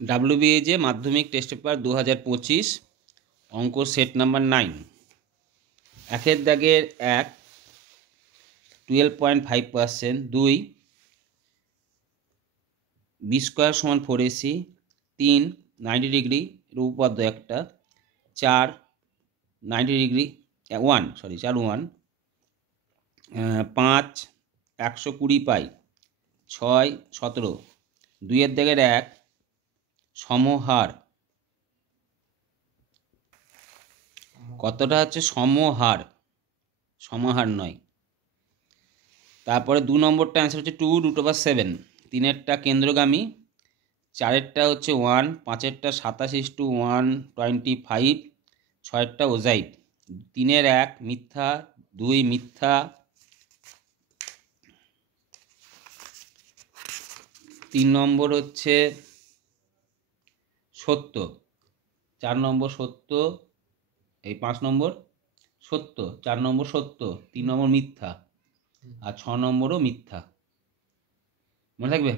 WBAJ মাধ্যমিক test paper 2025 অঙ্ক set number 9। একের দাগের 1 12.5%, 2 বি স্কোয়ার সমান 4AC, 3 90 ডিগ্রি এর উপপাদ্য একটা, 4 90 ডিগ্রি 1 5 120 পাই, 6 17। 2 এর দাগের 1 সমহার, কতটা হচ্ছে সমহার, সমাহার নয়। তারপরে 2 নম্বরটা অ্যান্সার হচ্ছে 2√7। 3-এরটা কেন্দ্রগামী, 4-এরটা হচ্ছে 1, 5-এরটা 27:125, 6-এরটা ওজাইড। 3-এর 1 মিথ্যা, 2 মিথ্যা, 3 নম্বর হচ্ছে সত্য, 4 নম্বর সত্য, এই 5 নম্বর সত্য, 4 নম্বর সত্য, 3 নম্বর মিথ্যা, আর 6 নম্বরও মিথ্যা। মনে থাকবে?